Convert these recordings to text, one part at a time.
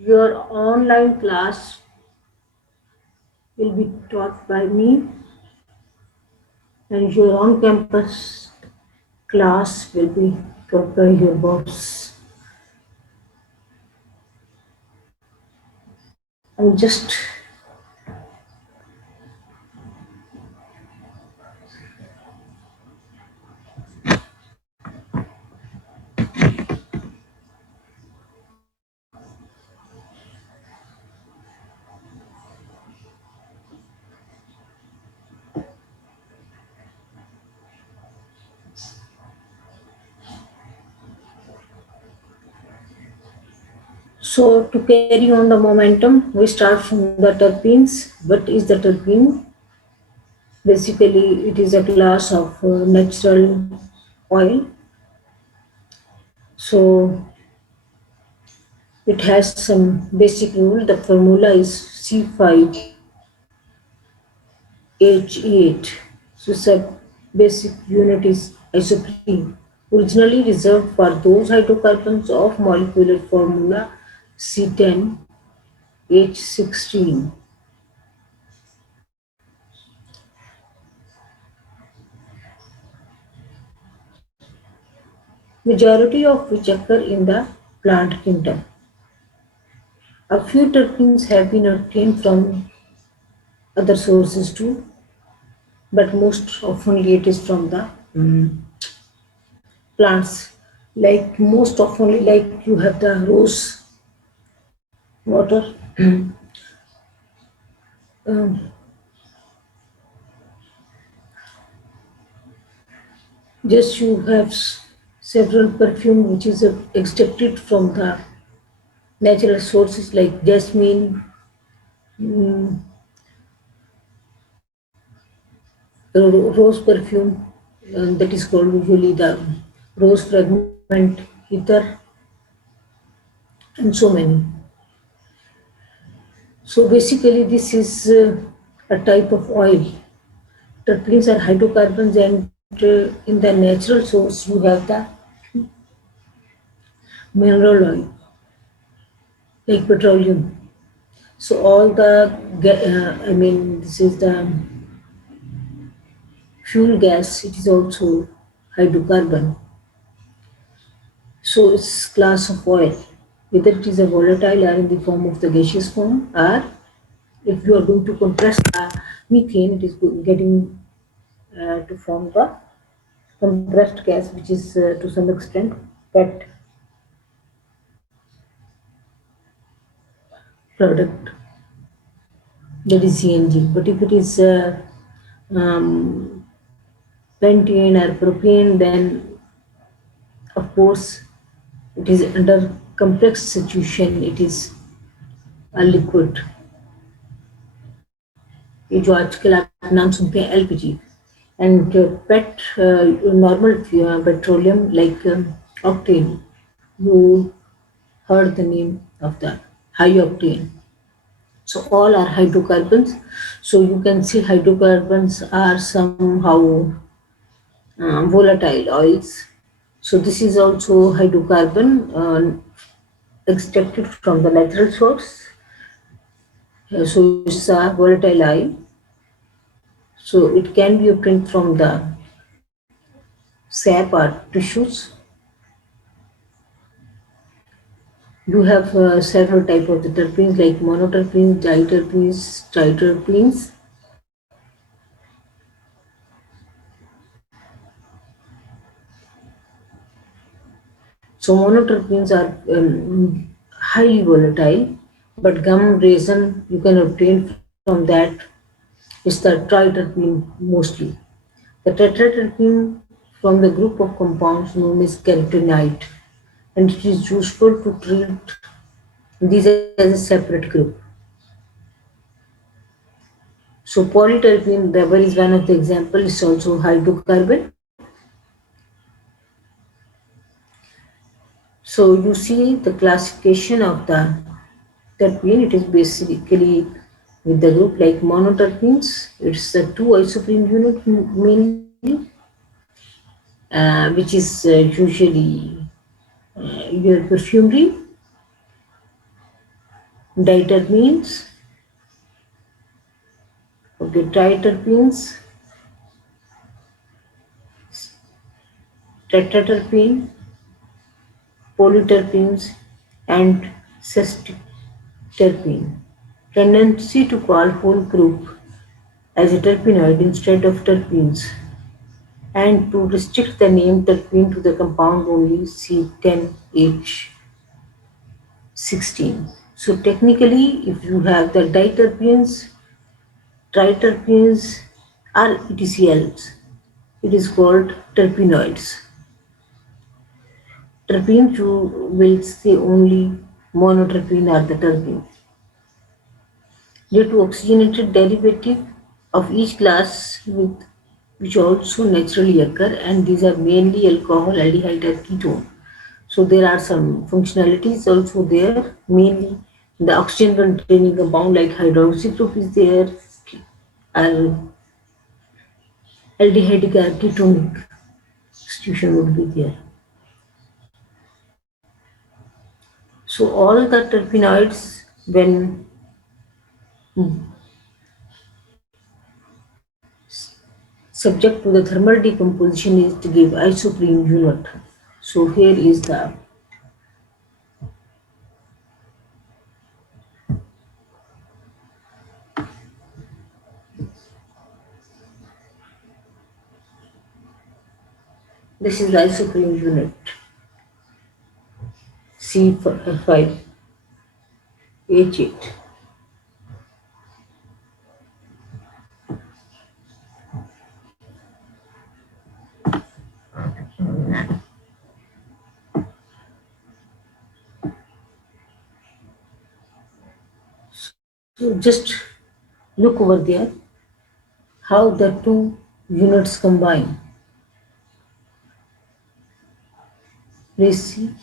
Your online class will be taught by me, and your on campus class will be taught by your boss. I'm just so to carry on the momentum, we start from the terpenes. What is the terpene? Basically, it is a class of natural oil. So it has some basic rule. The formula is C5H8. So sub basic unit is isoprene. Originally reserved for those hydrocarbons of molecular formula C10H16. Majority of which occur in the plant kingdom. A few terpenes have been obtained from other sources too, but most often it is from the plants. Like most often, like you have the rose water. um, just you have several perfume which is extracted from the natural sources like jasmine, mm, rose perfume, that is called usually the rose fragment, ether, and so many. So basically, this is a type of oil. Terpenes are hydrocarbons, and in the natural source, you have the mineral oil, like petroleum. So all the, I mean, this is the fuel gas. It is also hydrocarbon. So it's class of oil, whether it is a volatile or in the form of the gaseous form, or if you are going to compress the methane, it is getting to form the compressed gas, which is to some extent pet product, that is CNG. But if it is um, pentane or propane, then of course it is under complex situation. It is a liquid. ये जो आजकल आप नाम सुनते हैं LPG and pet normal petroleum like octane. You heard the name of the high octane. So all are hydrocarbons. So you can see hydrocarbons are somehow volatile oils. So this is also hydrocarbon extracted from the natural source. So it's a volatile oil. So it can be obtained from the sap or tissues. You have several types of the terpenes like monoterpenes, diterpenes, triterpenes. So monoterpenes are highly volatile, but gum resin you can obtain from that is the triterpene mostly. The tetraterpene from the group of compounds known as carotenoid, and it is useful to treat these as a separate group. So polyterpene rubber is one of the examples. It's also hydrocarbon. So you see the classification of the terpene. It is basically with the group like monoterpenes. It's the two isoprene unit mainly, which is usually your perfumery. diterpenes, okay, triterpenes, tetraterpene, polyterpenes, and sesquiterpene. Tendency to call whole group as a terpenoid instead of terpenes, and to restrict the name terpene to the compound only C10H16. So technically, if you have the diterpenes, triterpenes, or ETCLs, it is called terpenoids. Terpenes you will say only monoterpene are the terpenes. Due to oxygenated derivative of each class with which also naturally occur, and these are mainly alcohol, aldehyde, and ketone. So there are some functionalities also there, mainly the oxygen containing compound like hydroxy group is there, or aldehydic or ketonic substitution would be there. So all the terpenoids when subject to the thermal decomposition is to give isoprene unit. So here is the this is the isoprene unit C5H8. So just look over there how the two units combine. Please see.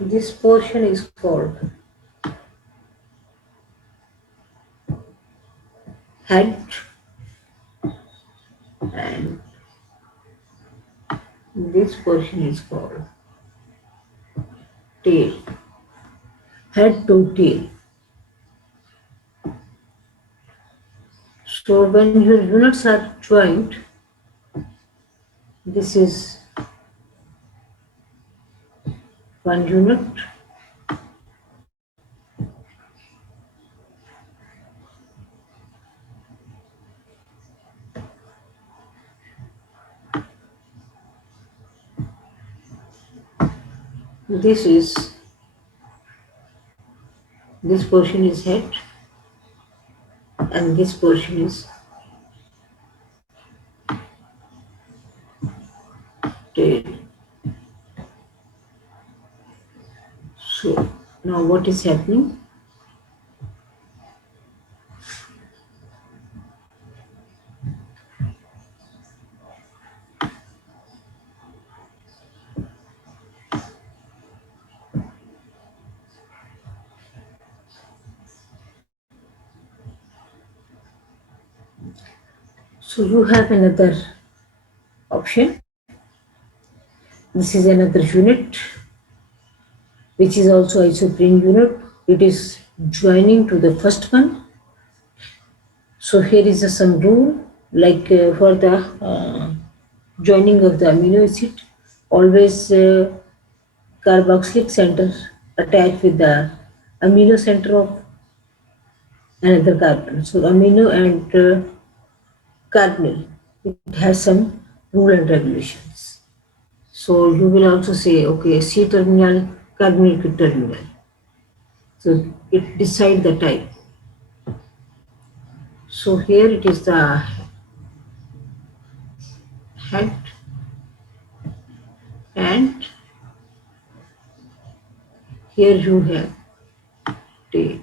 This portion is called head, and this portion is called tail. Head to tail. So when your units are joined, this is one unit, this is this portion is head, and this portion is tail. So now what is happening? So you have another option. This is another unit which is also isoprene unit. It is joining to the first one. So here is some rule like for the joining of the amino acid, always carboxylic center attached with the amino center of another carbon. So amino and carbonyl, it has some rule and regulations. So you will also say, okay, C terminal, carbonyl terminal. So it decide the type. So here it is the head, and here you have tail.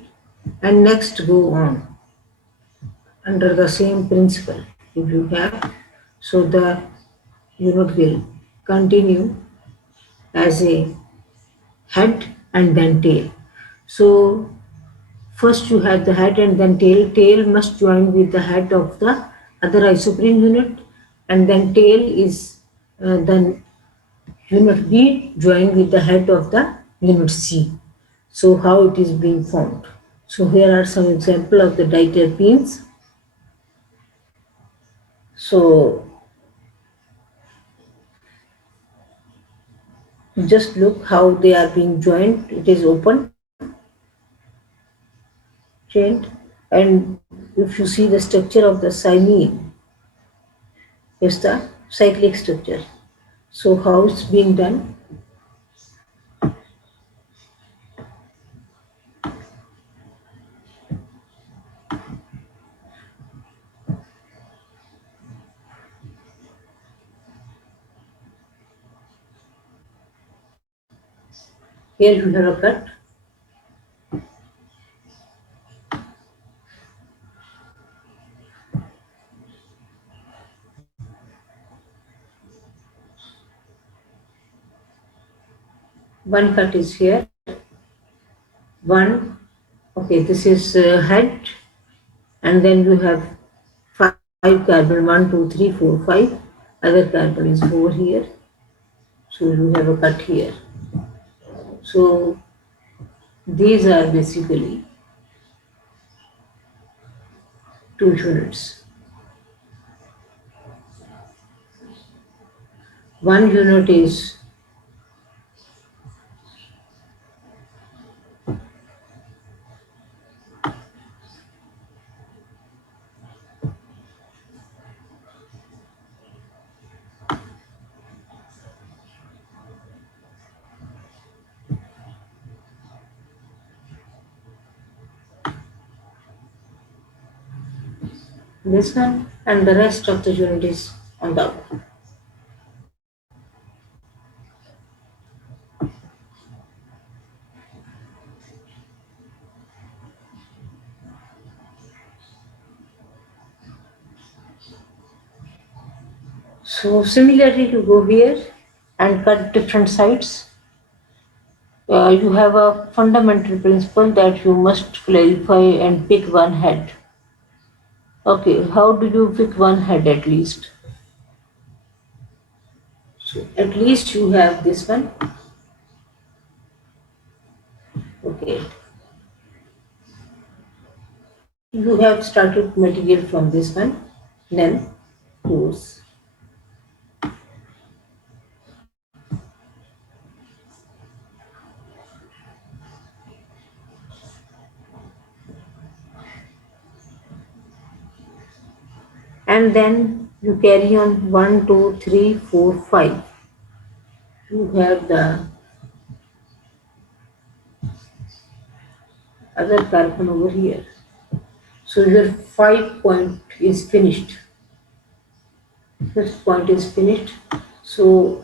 And next go on under the same principle. If you have, so the unit will continue as a head and then tail. So first you have the head and then tail. Tail must join with the head of the other isoprene unit, and then tail is the unit B joined with the head of the unit C. So how it is being formed? So here are some example of the diterpenes. So just look how they are being joined. It is open, chained, and if you see the structure of the cymene, is the cyclic structure. So how it's being done? Here you have a cut. One cut is here. One. Okay, this is head, and then you have five carbon. One, two, three, four, five. Other carbon is over here. So you have a cut here. So these are basically two units. One unit is this one, and the rest of the unit is on top. So similarly, you go here and cut different sides. You have a fundamental principle that you must clarify and pick one head. Okay, how do you pick one head at least? So at least you have this one. Okay, you have started material from this one, then goes. And then you carry on 1, 2, 3, 4, 5. You have the other carbon over here. So your 5 point is finished. Fifth point is finished. So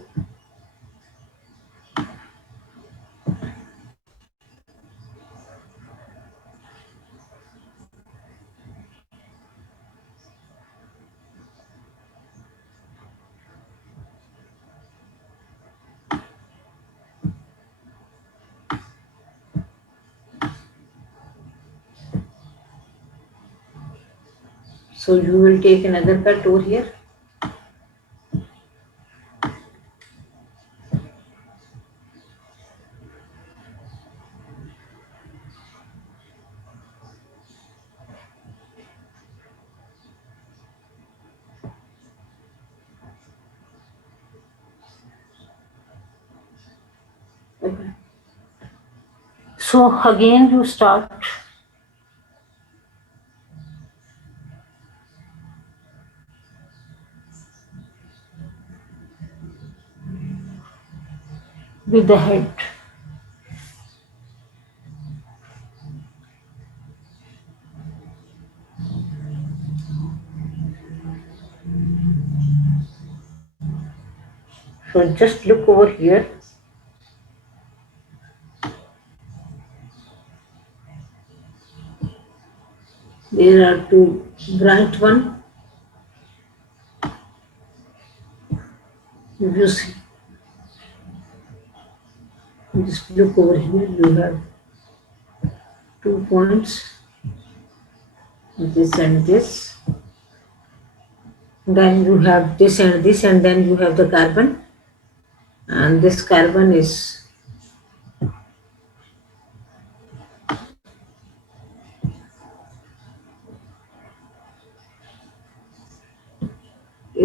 so you will take another cut over here. Okay. So again you start with the head. So just look over here. There are two bright one. If you see, just look over here. You have 2 points. This and this. Then you have this, and then you have the carbon, and this carbon is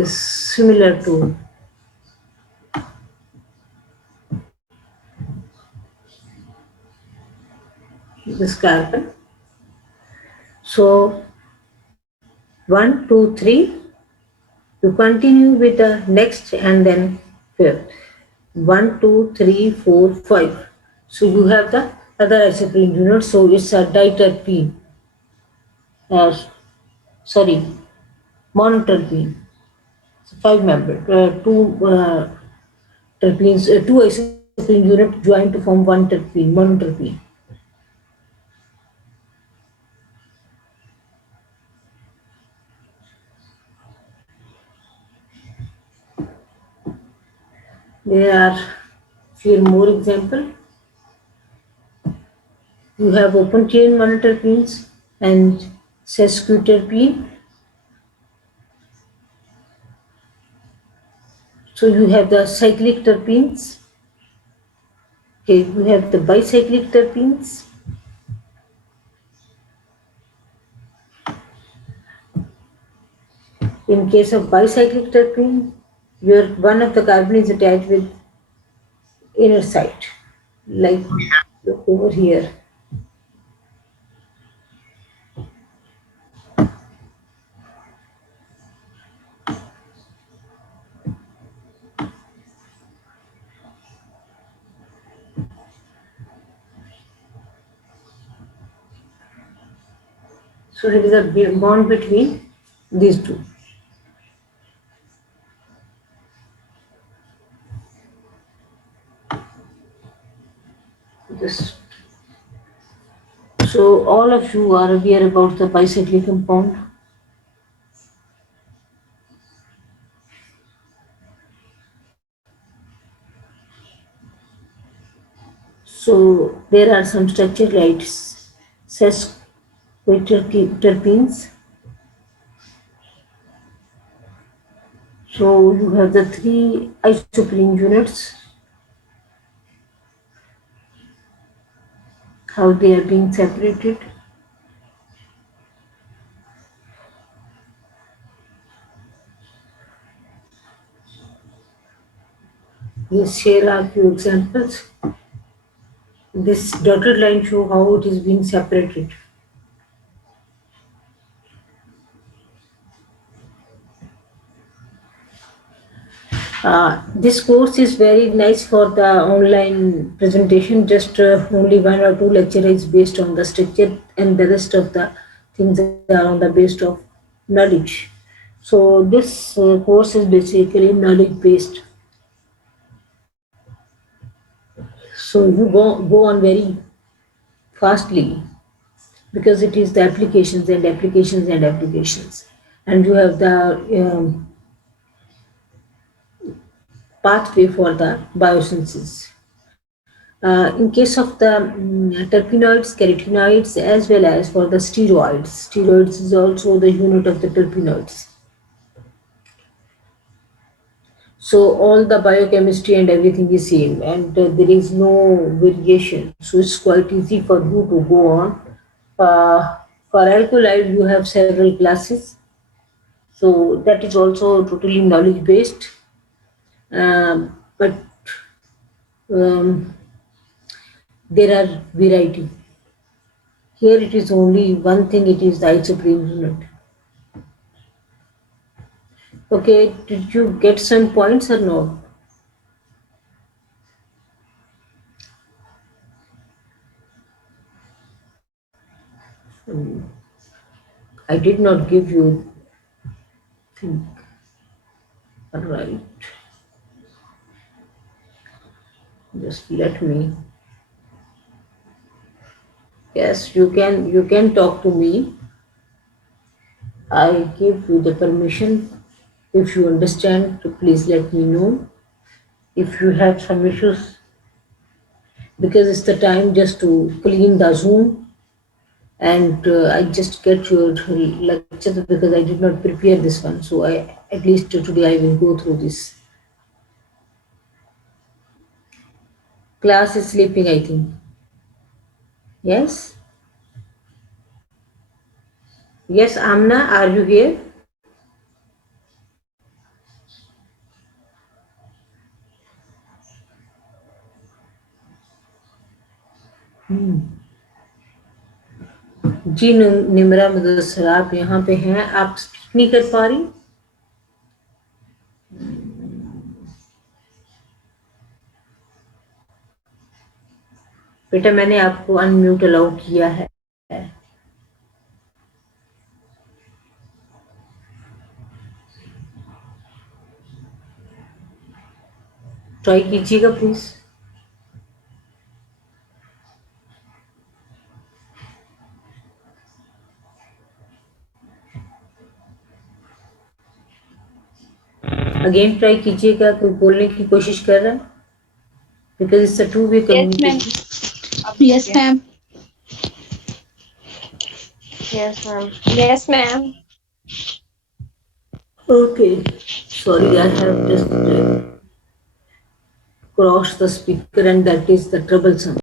similar to this carbon. So 1, 2, 3. You continue with the next and then fifth. 1, 2, 3, 4, 5. So you have the other isoprene unit. So it's a diterpene. Uh, Sorry, monoterpene. So five member. Two terpenes. Two isoprene unit joined to form one terpene. Monoterpene. There are few more example. You have open chain monoterpenes and sesquiterpene. So you have the cyclic terpenes. Okay, you have the bicyclic terpenes. In case of bicyclic terpene, your one of the carbon is attached with inner side, like look over here. So it is a bond between these two. This. So all of you are aware about the bicyclic compound. So there are some structure like sesquiterpenes. So you have the three isoprene units, how they are being separated. Yes, here are few examples. This dotted line show how it is being separated. This course is very nice for the online presentation. Just only 1 or 2 lecture is based on the structure, and the rest of the things are on the based of knowledge. So this course is basically knowledge based. So you go on very fastly because it is the applications and applications and applications, and you have the pathway for the biosynthesis. In case of the terpenoids, carotenoids, as well as for the steroids. Steroids is also the unit of the terpenoids. So all the biochemistry and everything is same, and there is no variation. So it's quite easy for you to go on. For alkaloid, you have several classes. So that is also totally knowledge based. But um, there are variety. Here it is only one thing. It is the isoprene unit. Okay, did you get some points or no? I did not give you think. Alright, just let me. Yes, you can talk to me. I give you the permission. If you understand, please let me know. If you have some issues, because it's the time just to clean the Zoom. and I just get your lecture because I did not prepare this one. So I, at least today I will go through this. Class is sleeping, I think. Yes? Yes, Amna, are you here? जी निमरा मुदस्सर, आप यहाँ पे हैं, आप speak नहीं कर पा रही? बेटा मैंने आपको अनम्यूट अलाउ किया है, ट्राई कीजिएगा प्लीज. अगेन ट्राई कीजिएगा, कोई बोलने की कोशिश कर रहा है, because it's a two way communication. Yes, ma'am. Yes, ma'am. Yes, ma'am. Okay, sorry, I have just crossed the speaker, and that is the troublesome.